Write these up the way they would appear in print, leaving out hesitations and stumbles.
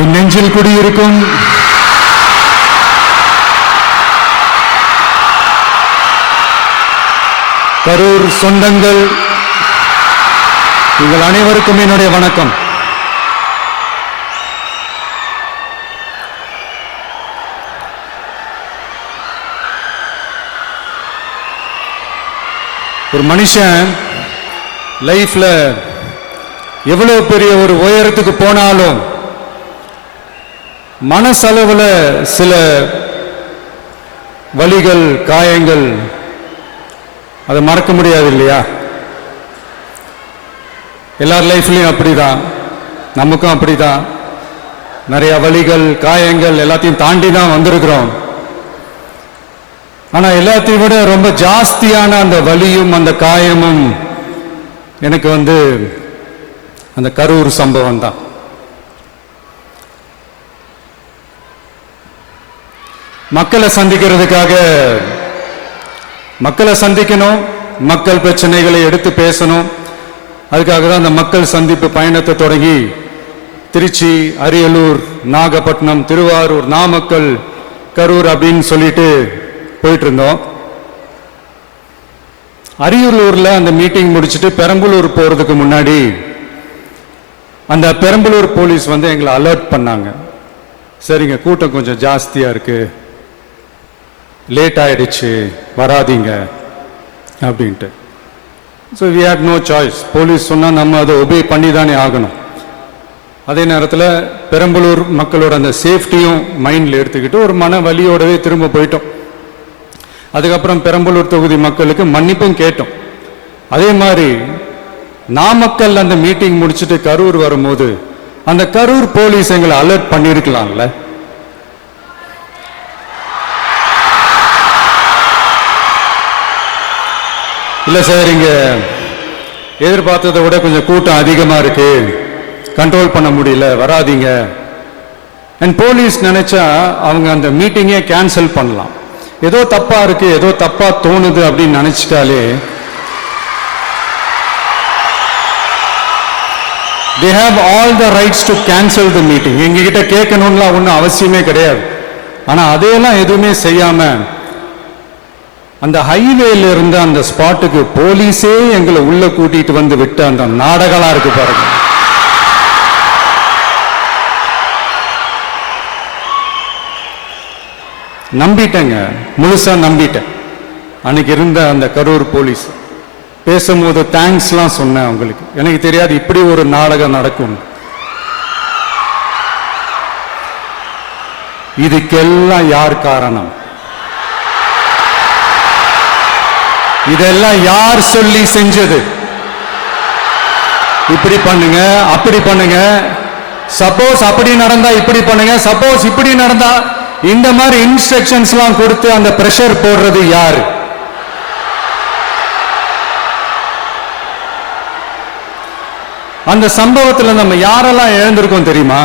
என் நெஞ்சில் குடியிருக்கும் கரூர் சொந்தங்கள், உங்கள் அனைவருக்கும் என்னுடைய வணக்கம். ஒரு மனுஷன் லைஃப்ல எவ்வளவு பெரிய ஒரு உயரத்துக்கு போனாலும் மனசளவுல சில வலிகள், காயங்கள், அதை மறக்க முடியாது இல்லையா? எல்லார் லைஃப்லையும் அப்படிதான், நமக்கும் அப்படிதான். நிறைய வலிகள், காயங்கள் எல்லாத்தையும் தாண்டி தான் வந்திருக்கிறோம். ஆனா எல்லாத்தையும் விட ரொம்ப ஜாஸ்தியான அந்த வலியும் அந்த காயமும் எனக்கு அந்த கரூர் சம்பவம் தான். மக்களை சந்திக்கிறதுக்காக, மக்களை சந்திக்கணும், மக்கள் பிரச்சனைகளை எடுத்து பேசணும். அதுக்காக தான் அந்த மக்கள் சந்திப்பு பயணத்தை தொடங்கி திருச்சி, அரியலூர், நாகப்பட்டினம், திருவாரூர், நாமக்கல், கரூர் அப்படின்னு சொல்லிட்டு போயிட்டு இருந்தோம். அரியலூர்ல அந்த மீட்டிங் முடிச்சுட்டு பெரம்பலூர் போறதுக்கு முன்னாடி அந்த பெரம்பலூர் போலீஸ் எங்களை அலர்ட் பண்ணாங்க. சரிங்க, கூட்டம் கொஞ்சம் ஜாஸ்தியா இருக்கு, லேட் ஆயிடுச்சு, வராதீங்க அப்படின்ட்டு. So we had no choice. Police சொன்னால் நம்ம அதை ஒபே பண்ணி தானே ஆகணும். அதே நேரத்தில் பெரம்பலூர் மக்களோட அந்த சேஃப்டியும் மைண்டில் எடுத்துக்கிட்டு ஒரு மன வலியோடவே திரும்ப போயிட்டோம். அதுக்கப்புறம் பெரம்பலூர் தொகுதி மக்களுக்கு மன்னிப்பும் கேட்டோம். அதே மாதிரி நாமக்கல் அந்த மீட்டிங் முடிச்சுட்டு கரூர் வரும்போது அந்த கரூர் போலீஸ் எங்களை அலர்ட் பண்ணியிருக்கலாம்ல. இல்ல சார், இங்க எதிர்பார்த்ததை விட கொஞ்சம் கூட்டம் அதிகமா இருக்கு, கண்ட்ரோல் பண்ண முடியல, வராதீங்க. அண்ட் போலீஸ் நினைச்சா அவங்க அந்த மீட்டிங்கே கேன்சல் பண்ணலாம். ஏதோ தப்பா இருக்கு, ஏதோ தப்பா தோணுது அப்படின்னு நினைச்சிட்டாலே they have all the rights to cancel the meeting. எங்ககிட்ட கேட்கணும்லாம் ஒன்றும் அவசியமே கிடையாது. ஆனா அதையெல்லாம் எதுவுமே செய்யாம அந்த ஹைவேல இருந்து அந்த ஸ்பாட்டுக்கு போலீஸே எங்களை உள்ள கூட்டிட்டு வந்து விட்டு அந்த நாடகமா இருக்கு பாருங்க. நம்பிட்டேங்க, முழுசா நம்பிட்டேன். அன்னைக்கு இருந்த அந்த கரூர் போலீஸ் பேசும்போது தேங்க்ஸ்லாம் சொன்னேன் அவங்களுக்கு. எனக்கு தெரியாது இப்படி ஒரு நாடகம் நடக்கும். இதுக்கெல்லாம் யார் காரணம்? இதெல்லாம் யார் சொல்லி செஞ்சது? இப்படி பண்ணுங்க, அப்படி பண்ணுங்க, சப்போஸ் அப்படி நடந்தா இப்படி பண்ணுங்க, சப்போஸ் இப்படி நடந்தா இந்த மாதிரி இன்ஸ்ட்ரக்ஷன்ஸ் எல்லாம் கொடுத்து அந்த பிரஷர் போடுறது யாரு? அந்த சம்பவத்துல நம்ம யாரெல்லாம் இழந்திருக்கோம் தெரியுமா?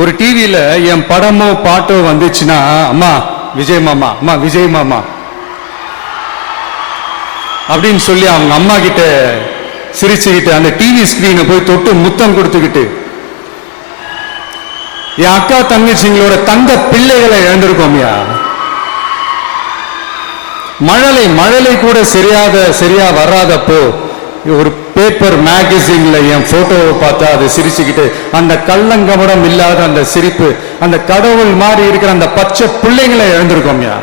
ஒரு டிவியில என் படமோ பாட்டோ வந்துச்சுன்னா, அம்மா விஜய் மாமா, அம்மா விஜய் மாமா அப்படின்னு சொல்லி அவங்க அம்மா கிட்ட சிரிச்சுக்கிட்டு அந்த டிவி ஸ்கிரீனை போய் தொட்டு முத்தம் கொடுத்துக்கிட்டு என் அக்கா தங்கச்சிங்களோட தங்க பிள்ளைகளை இழந்திருக்கோம்யா. மழலை கூட சரியா வராதப்போ ஒரு பேப்பர் மேகசின்ல என் போட்டோவை பார்த்தா அதை சிரிச்சுக்கிட்டு அந்த கள்ளங்கபடம் இல்லாத அந்த சிரிப்பு, அந்த கடவுள் மாதிரி இருக்கிற அந்த பச்சை பிள்ளைங்களை இழந்திருக்கோம்யா.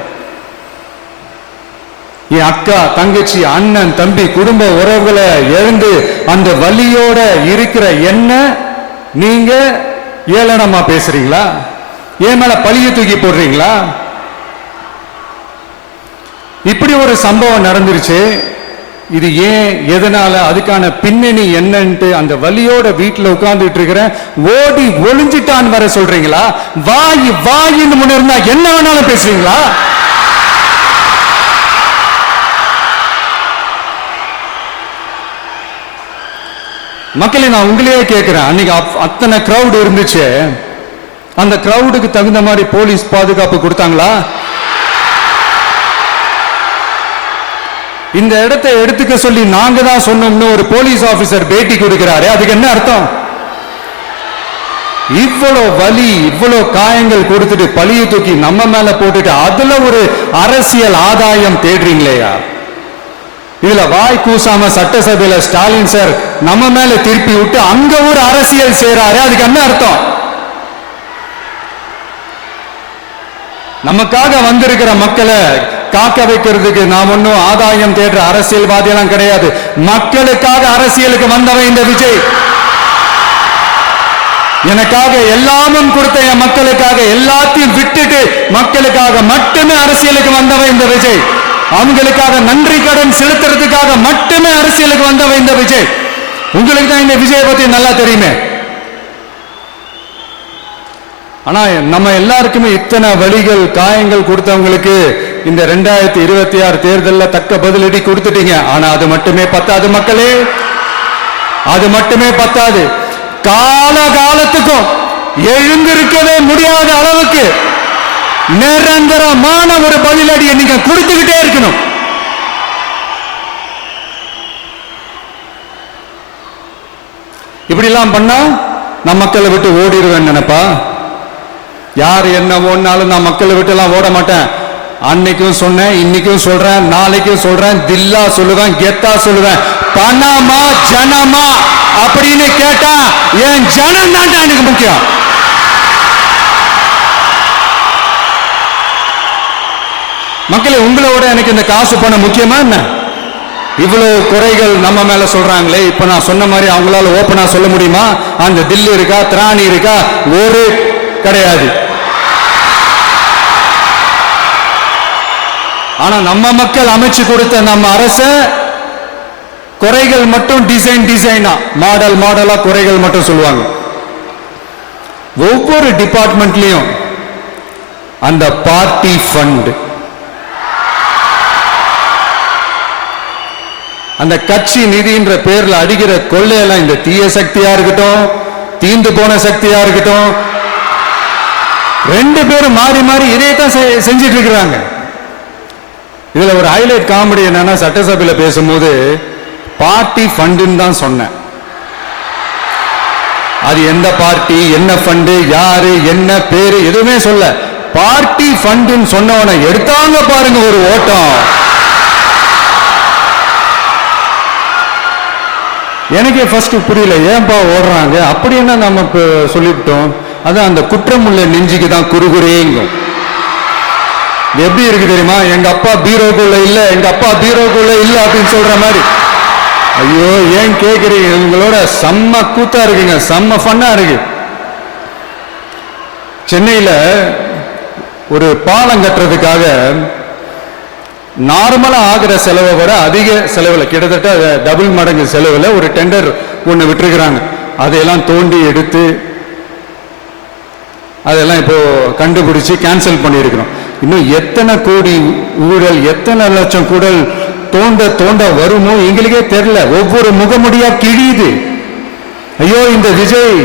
என் அக்கா, தங்கச்சி, அண்ணன், தம்பி, குடும்ப உறவுகளை இழந்து அந்த வலியோட இருக்கிற என்ன நீங்க ஏளனமா பேசுறீங்களா? ஏன் மேல பழிய தூக்கி போடுறீங்களா? இப்படி ஒரு சம்பவம் நடந்துருச்சு. இது ஏன், எதனால, அதுக்கான பின்னணி என்னன்ட்டு அந்த வலியோட வீட்டுல உட்கார்ந்துட்டு இருக்கிற ஓடி ஒளிஞ்சிட்டான்னு வர சொல்றீங்களா? வாயின்னு முன்னிருந்தா என்ன வேணாலும் பேசுறீங்களா? மக்களை நான் உங்களையே கேட்கிறேன். அன்னைக்கு அத்தனை கிரௌட் இருந்துச்சு, அந்த கிரௌடுக்கு தகுந்த மாதிரி போலீஸ் பாதுகாப்பு கொடுத்தாங்களா? இந்த இடத்தை எடுத்துக்க சொல்லி நாங்க தான் சொன்னோம்னு ஒரு போலீஸ் ஆபீசர் பேட்டி கொடுக்கிறாரு. அதுக்கு என்ன அர்த்தம்? இவ்வளவு வலி, இவ்வளவு காயங்கள் கொடுத்துட்டு பழிய தூக்கி நம்ம மேல போட்டுட்டு அதுல ஒரு அரசியல் ஆதாயம் தேடுறீங்களேயா? இதுல வாய் கூசாம சட்டசபையில ஸ்டாலின் சார் நம்ம மேல திருப்பி விட்டு அங்க ஒரு அரசியல் செய்றாரு. அதுக்கு என்ன அர்த்தம்? நமக்காக வந்திருக்கிற மக்களை காக்க வைக்கிறதுக்கு நாம் ஒன்னும் ஆதாயம் தேடுற அரசியல்வாதி எல்லாம் கிடையாது. மக்களுக்காக அரசியலுக்கு வந்தவன் இந்த விஜய். எனக்காக எல்லாமும் கொடுத்த என் மக்களுக்காக எல்லாத்தையும் விட்டுட்டு மக்களுக்காக மட்டுமே அரசியலுக்கு வந்தவன் இந்த விஜய். அவங்களுக்காக நன்றி கடன் செலுத்துறதுக்காக மட்டுமே அரசியலுக்கு வந்தவன் இந்த விஜய். உங்களுக்கு தான் இந்த விஜய் பத்தி நல்லா தெரியுமே. ஆனா நம்ம எல்லாருக்குமே இத்தனை வலிகள் காயங்கள் கொடுத்தவங்களுக்கு இந்த 2026 தேர்தலில் தக்க பதிலடி கொடுத்துட்டீங்க. ஆனா அது மட்டுமே பத்தாது மக்களே, அது மட்டுமே பத்தாது. காலகாலத்துக்கும் எழுந்திருக்கவே முடியாத அளவுக்கு நிரந்தரமான ஒரு பதிலடியை நீங்க கொடுத்துக்கிட்டே இருக்கணும். இப்படி எல்லாம் பண்ணா நான் மக்களை விட்டு ஓடிடுவேன் நினைப்பா? யார் என்ன ஓடினாலும் நான் மக்களை விட்டு எல்லாம் ஓட மாட்டேன். அன்னைக்கும் சொன்னேன், இன்னைக்கும் சொல்றேன், நாளைக்கும் சொல்றேன், தில்லா சொல்லுவேன், கெத்தா சொல்லுவேன். பணமா ஜனமா அப்படின்னு கேட்டா என் ஜனம் தான் எனக்கு முக்கியம். மக்களே, உங்களோட எனக்கு இந்த காசு பணம் முக்கியமா என்ன? இவ்வளவு குறைகள் நம்ம மேல சொல்றாங்களே, இப்ப நான் சொன்ன மாதிரி அவங்களால ஓப்பனா சொல்ல முடியுமா? அந்த தில்லு இருக்கா, திராணி இருக்கா? ஒரு கிடையாது. ஆனா நம்ம மக்கள் அமைச்சு கொடுத்த நம்ம அரச குறைகள் மட்டும் டிசைனா மாடலா குறைகள் மட்டும் சொல்லுவாங்க. ஒவ்வொரு டிபார்ட்மெண்ட்லயும் அந்த பார்ட்டி ஃபண்ட், அந்த கட்சி நிதின்ற பேர்ல அடிக்கிற கொள்ளையெல்லாம் இந்த தீய சக்தியா இருக்கட்டும், தீந்து போன சக்தியா இருக்கட்டும், ரெண்டு பேரும் மாறி மாறி இதே தான் செஞ்சிட்டு இருக்கிறாங்க. இதுல ஒரு ஹைலைட் காமெடி என்னன்னா, சட்டசபையில பேசும்போது பார்ட்டி ஃபண்டுன்னு தான் சொன்னேன். அது எந்த பார்ட்டி, என்ன ஃபண்டு, யாரு, என்ன பேரு எதுவுமே சொல்ல. பார்ட்டி ஃபண்டுன்னு சொன்னவனை எடுத்தாங்க பாருங்க ஒரு ஓட்டம். எனக்கே ஃபர்ஸ்ட் புரியல, ஏன்பா ஓடுறாங்க? அப்படி என்ன நம்ம சொல்லிவிட்டோம்? அதான் அந்த குற்றம் உள்ள நெஞ்சுக்கு தான் குறுகுறேங்கும். எப்படி இருக்கு தெரியுமா? எங்க அப்பா பீரோக்குள்ள இல்ல, எங்க அப்பா பீரோக்குள்ள இல்ல அப்படின்னு சொல்ற மாதிரி. ஐயோ, ஏன் கேக்குறீங்க? உங்களோட செம்ம கூத்தா இருக்குங்க, செம்ம ஃபன்னா இருக்கு. சென்னையில ஒரு பாலம் கட்டுறதுக்காக நார்மலா ஆகிற செலவை விட அதிக செலவுல, கிட்டத்தட்ட டபுள் மடங்கு செலவுல ஒரு டெண்டர் ஒண்ணு விட்டுருக்கிறாங்க. அதையெல்லாம் தோண்டி எடுத்து அதெல்லாம் இப்போ கண்டுபிடிச்சு கேன்சல் பண்ணியிருக்கிறோம். இன்னும் எத்தனை கோடி ஊழல், எத்தனை லட்சம் கூடல் தோண்ட தோண்ட வருமோ எங்களுக்கே தெரியல. ஒவ்வொரு முகமுடியா கிழியுது. ஐயோ, இந்த விஜய்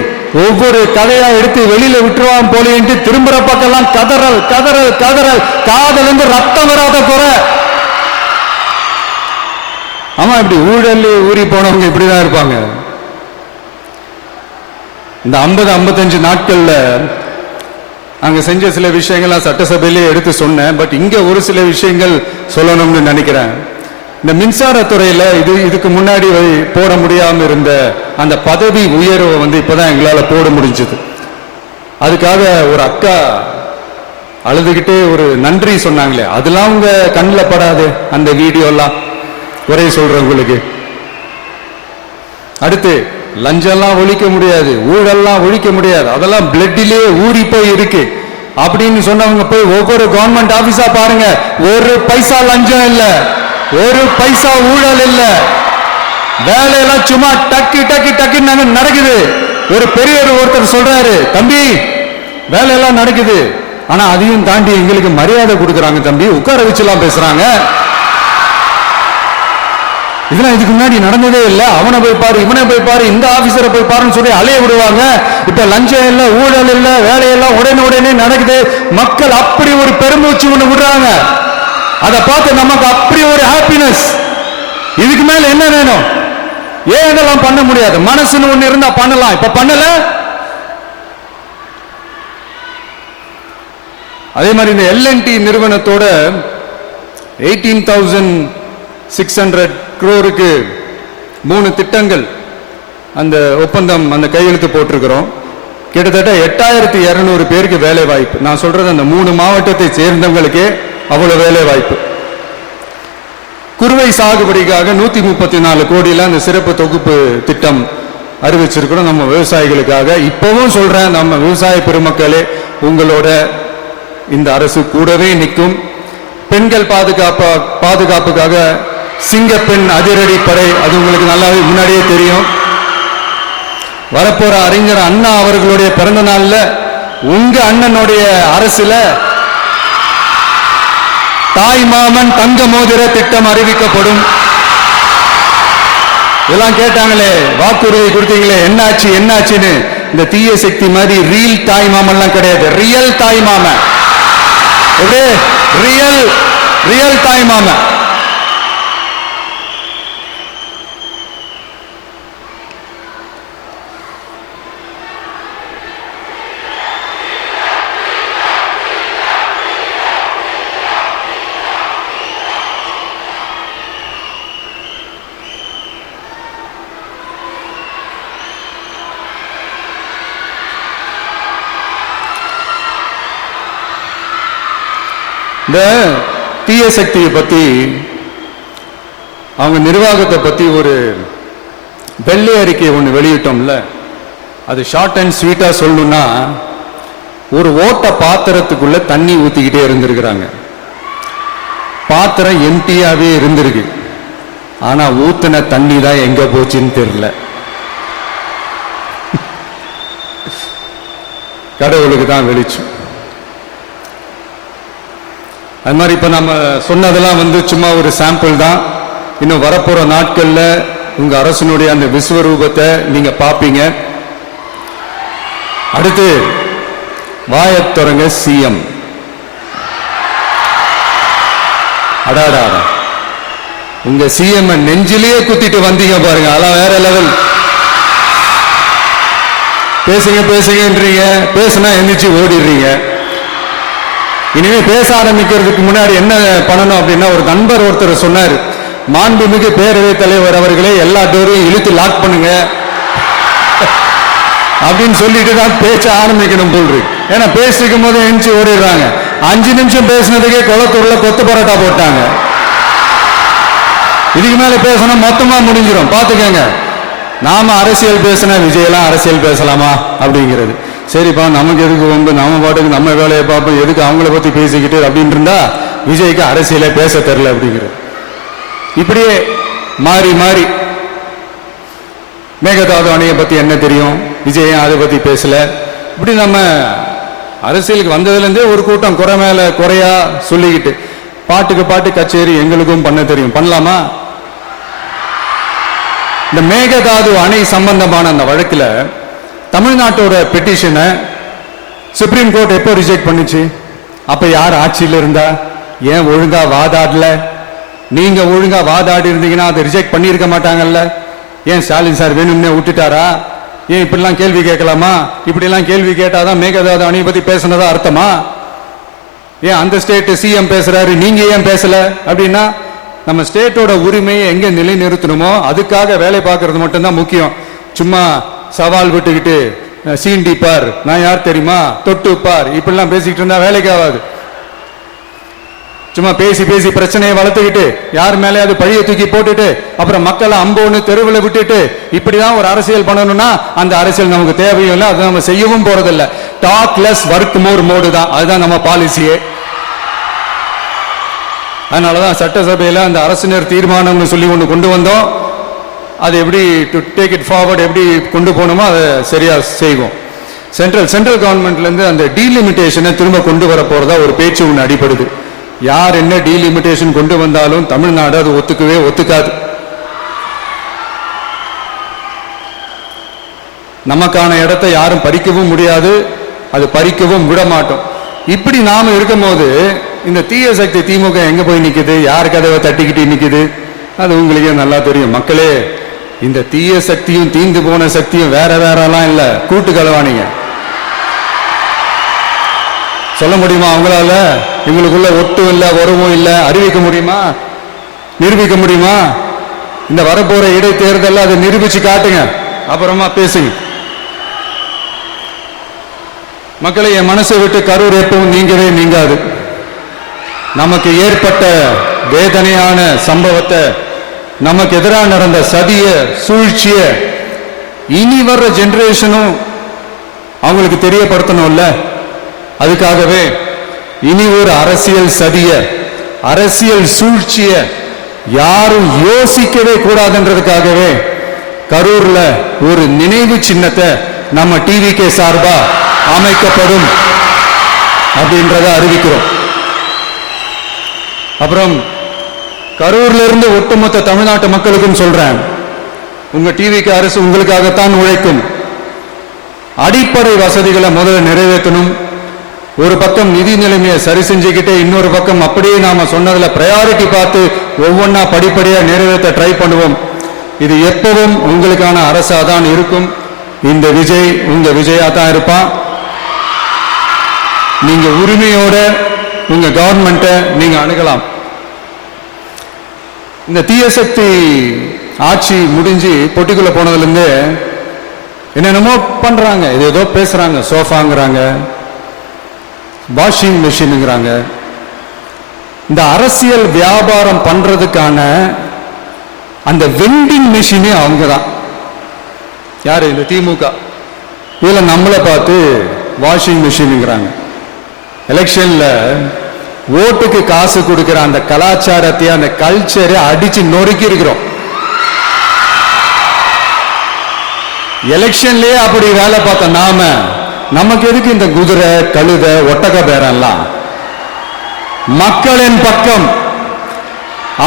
ஒவ்வொரு கதையா எடுத்து வெளியில விட்டுருவான் போலேன்ட்டு திரும்புற பக்கம்லாம் கதறல் கதறல் கதறல், காதல் இருந்து ரத்தம் வராத குறை. ஆமா, இப்படி ஊழல் ஊறி போனவங்க இப்படிதான் இருப்பாங்க. இந்த 50-55 நாட்கள்ல அங்க செஞ்ச சில விஷயங்கள்லாம் சட்டசபையிலே எடுத்து சொன்னேன். பட் இங்க ஒரு சில விஷயங்கள் சொல்லணும்னு நினைக்கிறேன். இந்த மின்சாரத்துறையில இதுக்கு முன்னாடி போட முடியாம இருந்த அந்த பதவி உயர்வை இப்பதான் எங்களால போட முடிஞ்சது. அதுக்காக ஒரு அக்கா அழுதுகிட்டே ஒரு நன்றி சொன்னாங்களே, அதெல்லாம் உங்க கண்ணில் படாது அந்த வீடியோ எல்லாம், குறை சொல்றவங்களுக்கு. அடுத்து லஞ்சம்லாம் ஒழிக்க முடியாது, ஊழல்லாம் ஒழிக்க முடியாது, அதெல்லாம் பிளட்டிலே ஊறி போய் இருக்கு அப்படின்னு சொன்னவங்க போய் ஒவ்வொரு கவர்மெண்ட் ஆபீஸா பாருங்க, ஒரு பைசா லஞ்சம் இல்ல, ஒரு பைசா ஊழல் இல்ல, வேலையெல்லாம் சும்மா டக்கு டக்கு டக்கு நடக்குது. ஒரு பெரியவர் ஒருத்தர் சொல்றாரு, தம்பி வேலையெல்லாம் நடக்குது, ஆனா அதையும் தாண்டி எங்களுக்கு மரியாதை கொடுக்குறாங்க தம்பி, உட்கார வச்சுலாம் பேசுறாங்க. இதெல்லாம் இதுக்கு முன்னாடி நடந்ததே இல்லை. அவனை போய் பாரு, இவனை போய் பாரு, இந்த ஆபீசரை போய் பாருன்னு சொல்லி அலைய விடுவாங்க. இப்ப லஞ்சம் இல்ல, ஊழல் இல்ல, வேலையெல்லாம் உடனே நடக்குது. மக்கள் அப்படி ஒரு பெருமூச்சு ஒண்ணு விடுறாங்க. அதை பார்த்து நமக்கு அப்படி ஒரு ஹாப்பினஸ். இதுக்கு மேல என்ன வேணும்? ஏன் இதெல்லாம் பண்ண முடியாது? மனசுன்னு ஒண்ணு இருந்தா பண்ணலாம். இப்ப பண்ணல, அதே மாதிரி இந்த எல்என்டி நிறுவனத்தோட 18,600 crore-க்கு 3 திட்டங்கள் அந்த ஒப்பந்தம் அந்த கையெழுத்து போட்டிருக்கிறோம். கிட்டத்தட்ட 8,200 பேருக்கு வேலை வாய்ப்பு. நான் சொல்றது அந்த 3 மாவட்டத்தை சேர்ந்தவங்களுக்கே அவ்வளவு வேலை வாய்ப்பு. குறுவை சாகுபடிக்காக 134 கோடியில் அந்த சிறப்பு தொகுப்பு திட்டம் அறிவிச்சிருக்கிறோம் நம்ம விவசாயிகளுக்காக. இப்பவும் சொல்றேன், நம்ம விவசாய பெருமக்களே, உங்களோட இந்த அரசு கூடவே நிற்கும். பெண்கள் பாதுகாப்புக்காக சிங்கப்பெண் அதிரடி படை, அது உங்களுக்கு நல்லா முன்னாடியே தெரியும். வரப்போற அறிஞர் அண்ணா அவர்களுடைய பிறந்த நாள்ல உங்க அண்ணனுடைய அரசுல தாய் மாமன் தங்க மோதிர திட்டம் அறிவிக்கப்படும். இதெல்லாம் கேட்டாங்களே, வாக்குறுதி கொடுத்தீங்களே, என்னாச்சு என்னாச்சுன்னு. இந்த தீய சக்தி மாதிரி ரியல் தாய் மாமன்லாம் கிடையாது, ரியல் தாய் மாமன். ரியல் தாய் மாமன். இந்த தீய சக்தியை பத்தி, அவங்க நிர்வாகத்தை பத்தி ஒரு வெள்ளை அறிக்கை ஒன்று வெளியிட்டோம்ல, அது ஷார்ட் அண்ட் ஸ்வீட்டா சொல்லணும்னா, ஒரு ஓட்ட பாத்திரத்துக்குள்ள தண்ணி ஊத்திக்கிட்டே இருந்திருக்கிறாங்க. பாத்திரம் எம்டியாவே இருந்திருக்கு, ஆனா ஊத்தின தண்ணி தான் எங்க போச்சுன்னு தெரியல. கடவுளுக்கு தான் வெளிச்சம். அது மாதிரி இப்ப நம்ம சொன்னதெல்லாம் சும்மா ஒரு சாம்பிள் தான். இன்னும் வரப்போற நாட்கள்ல உங்க அரசனுடைய அந்த விஸ்வரூபத்தை நீங்க பாப்பீங்க. அடுத்து வாயத்தொரங்க சிஎம். அடாடா, உங்க சிஎம் நெஞ்சிலேயே குத்திட்டு வந்தீங்க பாருங்க, அதெல்லாம் வேற லெவல். பேசுங்க பேசுங்கன்றீங்க, பேசுனா எந்திரிச்சு ஓடிடுறீங்க. இனிமே பேச ஆரம்பிக்கிறதுக்கு முன்னாடி என்ன பண்ணணும் அப்படின்னா, ஒரு நண்பர் ஒருத்தர் சொன்னார், மாண்புமிகு பேரவைத் தலைவர் அவர்களே எல்லா டோரையும் இழுத்து லாக் பண்ணுங்க அப்படின்னு சொல்லிட்டு தான் பேச்ச ஆரம்பிக்கணும் போல் இருக்கு. ஏன்னா பேசிக்கும் போது எந்திரிச்சு ஓடிடுறாங்க. 5 நிமிஷம் பேசினதுக்கே குளத்தூர்ல கொத்து பரோட்டா போட்டாங்க. இதுக்கு மேல பேசணும் மொத்தமா முடிஞ்சிடும், பாத்துக்கங்க. நாம அரசியல் பேசினா விஜயெல்லாம் அரசியல் பேசலாமா அப்படிங்கிறது. சரிப்பா, நமக்கு எதுக்கு நம்ம பாட்டுக்கு நம்ம வேலையை பார்ப்போம், எதுக்கு அவங்கள பத்தி பேசிக்கிட்டு அப்படின்னு இருந்தா விஜய்க்கு அரசியலே பேச தெரியல அப்படிங்கிறது. இப்படியே மாறி மாறி மேகதாது அணையை பத்தி என்ன தெரியும், விஜய் அதை பத்தி பேசல. இப்படி நம்ம அரசியலுக்கு வந்ததுல இருந்தே ஒரு கூட்டம் குறை மேல குறையா சொல்லிக்கிட்டு, பாட்டுக்கு பாட்டு கச்சேரி எங்களுக்கும் பண்ண தெரியும், பண்ணலாமா? இந்த மேகதாது அணை சம்பந்தமான அந்த வழக்குல தமிழ்நாட்டோட பெட்டிஷனை சுப்ரீம் கோர்ட் எப்போ ரிஜெக்ட் பண்ணுச்சு? அப்ப யார் ஆட்சியில் இருந்தா? ஏன் ஒழுங்கா வாதாடல? நீங்க ஒழுங்கா வாதாடி இருந்தீங்கன்னா அதை ரிஜெக்ட் பண்ணியிருக்க மாட்டாங்கல்ல. ஏன் ஸ்டாலின் சார் வேணும்னே விட்டுட்டாரா? ஏன் இப்படிலாம் கேள்வி கேட்கலாமா? இப்படிலாம் கேள்வி கேட்டாதான் மேகதாது அணை பத்தி பேசினதா அர்த்தமா? ஏன் அந்த ஸ்டேட் சிஎம் பேசுறாரு, நீங்க ஏன் பேசல? அப்படின்னா நம்ம ஸ்டேட்டோட உரிமையை எங்க நிலைநிறுத்தணுமோ அதுக்காக வேலை பார்க்கறது மட்டும்தான் முக்கியம். சும்மா சவால் விட்டுக்கிட்டு சீண்டி பார், நான் யார் தெரியுமா, தொட்டு பார், இப்படிலாம் பேசிக்கிட்டு இருந்தா வேலைக்கு ஆகாது. சும்மா பேசி பேசி பிரச்சனையை வளர்த்துக்கிட்டு யார் மேலே அது பழியை தூக்கி போட்டுட்டு அப்புறம் மக்களை அம்போன்னு தெருவில் விட்டுட்டு இப்படிதான் ஒரு அரசியல் பண்ணணும்னா அந்த அரசியல் நமக்கு தேவையும் இல்லை, அதை நம்ம செய்யவும் போறதில்லை. Talk less work more mode தான், அதுதான் நம்ம பாலிசியே. அதனாலதான் சட்டசபையில அந்த அரசினர் தீர்மானம்னு சொல்லி ஒன்று கொண்டு வந்தோம். அது எப்படி டு டேக் இட் ஃபார்வர்ட், எப்படி கொண்டு போகணுமோ அதை சரியா செய்வோம். சென்ட்ரல் கவர்மெண்ட்ல இருந்து அந்த டீலிமிட்டேஷனை திரும்ப கொண்டு வர போறதா ஒரு பேச்சு ஒன்று அடிபடுது. யார் என்ன டீலிமிட்டேஷன் கொண்டு வந்தாலும் தமிழ்நாடு அது ஒத்துக்கவே ஒத்துக்காது. நமக்கான இடத்தை யாரும் பறிக்கவும் முடியாது, அது பறிக்கவும் விட மாட்டோம். இப்படி நாம இருக்கும் போது இந்த தீய சக்தி திமுக எங்க போய் நிக்குது, யார் கதவை தட்டிக்கிட்டு நிக்குது, அது உங்களுக்கே நல்லா தெரியும். மக்களே, இந்த தீய சக்தியும் தீந்து போன சக்தியும் வேற வேறலாம் இல்ல, கூட்டு கலவானீங்க. சொல்ல முடியுமா அவங்களால? இவங்களுக்குள்ள ஒட்டும் இல்லை, உறவும் இல்லை, அறிவிக்க முடியுமா? நிரூபிக்க முடியுமா? இந்த வரப்போற இடைத்தேர்தல் அதை நிரூபிச்சு காட்டுங்க, அப்புறமா பேசுங்க. மக்களை, என் மனசை விட்டு கரூர் எப்பவும் நீங்கவே நீங்காது. நமக்கு ஏற்பட்ட வேதனையான சம்பவத்தை, நமக்கு எதிராக நடந்த சதிய சூழ்ச்சிய இனி வர்ற ஜெனரேஷனும் அவங்களுக்கு தெரியப்படுத்தணும்ல. அதுக்காகவே இனி ஒரு அரசியல் சதிய, அரசியல் சூழ்ச்சிய யாரும் யோசிக்கவே கூடாதுன்றதுக்காகவே கரூர்ல ஒரு நினைவு சின்னத்தை நம்ம டிவிகே சார்பா அமைக்கப்படும் அப்படின்றத அறிவிக்கிறோம். அப்புறம் கரூர்ல இருந்து ஒட்டுமொத்த தமிழ்நாட்டு மக்களுக்கும் சொல்றேன், உங்க டிவிகே அரசு உங்களுக்காகத்தான் உழைக்கும். அடிப்படை வசதிகளை முதல்ல நிறைவேற்றணும். ஒரு பக்கம் நிதி நிலைமையை சரி செஞ்சுக்கிட்டே, இன்னொரு பக்கம் அப்படியே நாம சொன்னதுல பிரையாரிட்டி பார்த்து ஒவ்வொன்னா படிப்படியா நிறைவேற்ற ட்ரை பண்ணுவோம். இது எப்பவும் உங்களுக்கான அரசா தான் இருக்கும். இந்த விஜய் உங்க விஜயா தான் இருப்பான். நீங்க உரிமையோட உங்க கவர்மெண்ட்டை நீங்க அணுகலாம். இந்த தீய சக்தி ஆட்சி முடிஞ்சு பொட்டிக்குள்ள போனதுல இருந்து என்னென்னமோ பண்றாங்க, இது ஏதோ பேசுறாங்க, சோஃபாங்கிறாங்க, வாஷிங் மெஷினுங்கிறாங்க. இந்த அரசியல் வியாபாரம் பண்றதுக்கான அந்த வெண்டிங் மெஷினே அவங்க தான். யாரு? இந்த திமுக. இதுல நம்மளை பார்த்து வாஷிங் மெஷினுங்கிறாங்க. எலெக்ஷன்ல ஓட்டுக்கு காசு கொடுக்கிற அந்த கலாச்சாரத்தை, அந்த கல்ச்சரை அடிச்சு நொறுக்கி இருக்கிறோம். எலெக்ஷன்லயே அப்படி வேலை பார்த்த நாம, நமக்கு எதுக்கு இந்த குதிரை, கழுதை, ஒட்டக பேரெல்லாம்? மக்களின் பக்கம்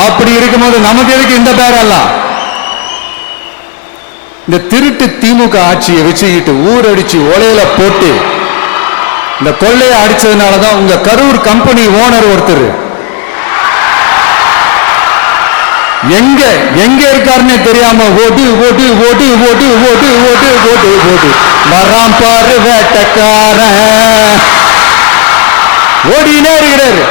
அப்படி இருக்கும்போது நமக்கு எதுக்கு இந்த பேரெல்லாம்? இந்த திருட்டு திமுக ஆட்சியை வச்சுக்கிட்டு ஊரடிச்சு ஒலையில போட்டு இந்த கொள்ளையை அடிச்சதுனாலதான் உங்க கரூர் கம்பெனி ஓனர் ஒருத்தர் எங்க எங்க இருக்காருன்னு தெரியாம ஓட்டு ஓட்டு ஓட்டு ஓட்டு ஓட்டு ஓட்டு ஓட்டு ஓட்டு வராம் பாரு வேட்டக்காரன் ஓடினே இருக்கிறாரு.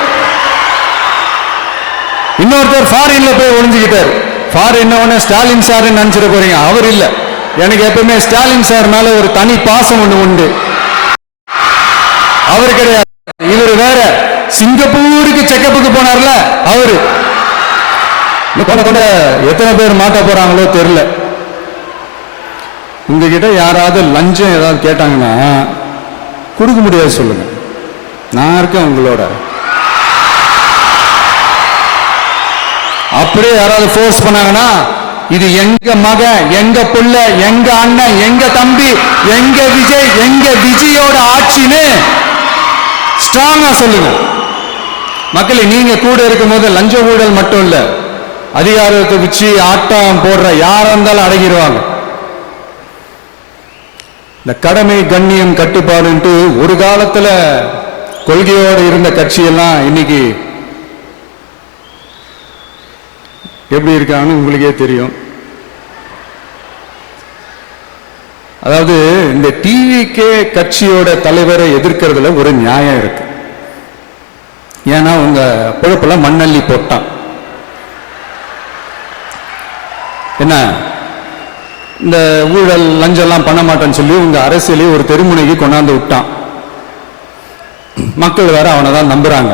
இன்னொருத்தர் ஃபாரின்ல போய் ஒளிஞ்சுக்கிட்டார். ஃபாரின் ஸ்டாலின் சார் நினைச்சிட போறீங்க, அவர் இல்ல. எனக்கு எப்பவுமே ஸ்டாலின் சார் மேல ஒரு தனி பாசம் ஒண்ணு உண்டு. அவர் கிடையாது, இவர் வேற. சிங்கப்பூருக்கு செக்கப்புக்கு போனார்ல அவரு. எத்தனை பேர் மாட்ட போறாங்களோ தெரியல. உங்ககிட்ட யாராவது லஞ்சம் ஏதாவது கேட்டாங்கன்னா கொடுக்க முடியாது சொல்லுங்க, நான் இருக்கேன் உங்களோட. அப்படியே யாராவது ஃபோர்ஸ் பண்ணாங்கன்னா, இது எங்க மகன், எங்க புள்ள, எங்க அண்ணன், எங்க தம்பி, எங்க விஜய், எங்க விஜயோட ஆட்சின்னு ஸ்ட்ராங்கா சொல்லுங்க. மக்களை, நீங்க கூட இருக்கும் போது லஞ்ச ஊழல் மட்டும் இல்ல, அதிகாரத்தை வச்சு ஆட்டம் போடுற யாரா இருந்தாலும் அடங்கிடுவாங்க. இந்த கடமை, கண்ணியம், கட்டுப்பாடுன்ட்டு ஒரு காலத்துல கொள்கையோடு இருந்த கட்சியெல்லாம் இன்னைக்கு எப்படி இருக்கான்னு உங்களுக்கே தெரியும். அதாவது இந்த டிவிகே கட்சியோட தலைவரை எதிர்க்கிறதுல ஒரு நியாயம் இருக்கு. ஏன்னா உங்க பொழப்புல மண்ணள்ளி போட்டான். என்ன, இந்த ஊழல் லஞ்சம்லாம் பண்ண மாட்டேன்னு சொல்லி உங்க அரசியலை ஒரு தெருமுனைக்கு கொண்டாந்து விட்டான். மக்கள் வேற அவனை தான் நம்புறாங்க.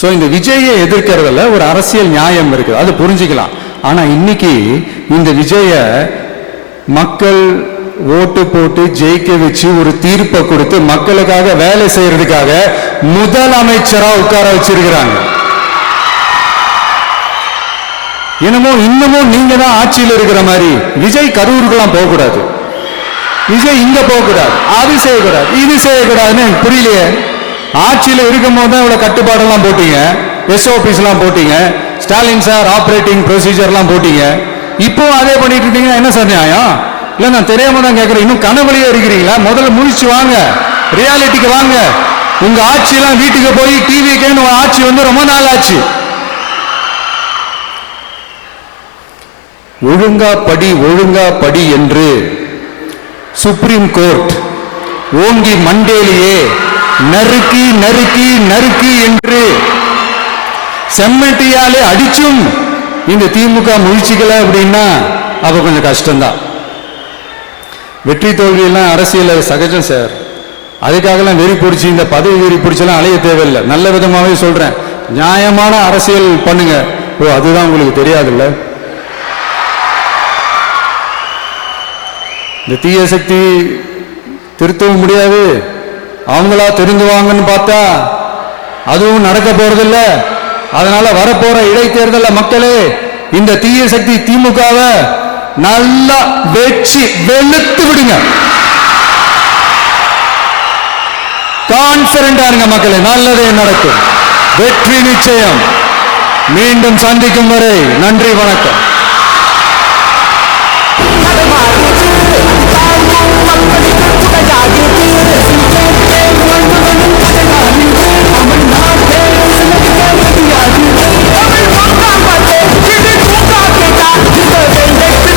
சோ இந்த விஜயை எதிர்க்கிறதுல ஒரு அரசியல் நியாயம் இருக்கு, அது புரிஞ்சுக்கலாம். ஆனா இன்னைக்கு இந்த விஜய மக்கள் ஓட்டு போட்டு ஜெயிக்க வச்சு ஒரு தீர்ப்பை கொடுத்து மக்களுக்காக வேலை செய்யறதுக்காக முதலமைச்சரா உட்கார வச்சிருக்கிறாங்க. என்னமோ இன்னமும் நீங்க தான் ஆட்சியில் இருக்கிற மாதிரி. விஜய் கரூருக்கெல்லாம் போக கூடாது, விஜய் இங்க போக கூடாது, அது செய்யக்கூடாது, இது செய்யக்கூடாதுன்னு எனக்கு புரியலையே. ஆட்சியில் இருக்கும் போது தான் இவ்வளவு கட்டுப்பாடெல்லாம் போட்டீங்க, SOPs எல்லாம் போட்டீங்க, ஸ்டாலின் சார் ஆபரேட்டிங் ப்ரொசீஜர்லாம் போட்டீங்க. இப்போ அதே பண்ணிட்டு இருக்கீங்கன்னா என்ன சார் நியாயம்? இல்ல நான் தெரியாம தான் கேட்கிறேன், இன்னும் கனவுலயே இருக்கிறீங்களா? முதல்ல முடிச்சு வாங்க, ரியாலிட்டிக்கு வாங்க. உங்க ஆட்சியெல்லாம் வீட்டுக்கு போய் டிவிக்கேன்னு ஒரு ஆட்சி வந்து ரொம்ப நாள் ஆச்சு. ஒழுங்கா படி, ஒழுங்கா படி என்று சுப்ரீம் கோர்ட் ஓங்கி மண்டேலியே நறுக்கி நறுக்கி நறுக்கி என்று செம்மட்டியாலே அடிச்சும் இந்த திமுக முயற்சிக்கல அப்படின்னா அப்ப கொஞ்சம் கஷ்டம்தான். வெற்றி தோல்வியெல்லாம் அரசியல் சகஜம் சார். அதுக்காகலாம் வெறி பிடிச்சி இந்த பதவி வெறி பிடிச்செல்லாம் அலைய தேவையில்லை. நல்ல விதமாவே சொல்றேன், நியாயமான அரசியல் பண்ணுங்க. ஓ, அதுதான் உங்களுக்கு தெரியாதுல்ல. இந்த தீய சக்தி திருத்தவும் முடியாது, அவங்களா திருந்துவாங்கன்னு பார்த்தா அதுவும் நடக்க போறதில்ல. அதனால வரப்போற இடைத்தேர்தல மக்களே இந்த தீய சக்தி திமுகவை நல்லா வெச்சு வெளுத்து விடுங்க. கான்பிடண்டா இருங்க மக்களே, நல்லதே நடக்கும், வெற்றி நிச்சயம். மீண்டும் சந்திக்கும் வரை நன்றி, வணக்கம்.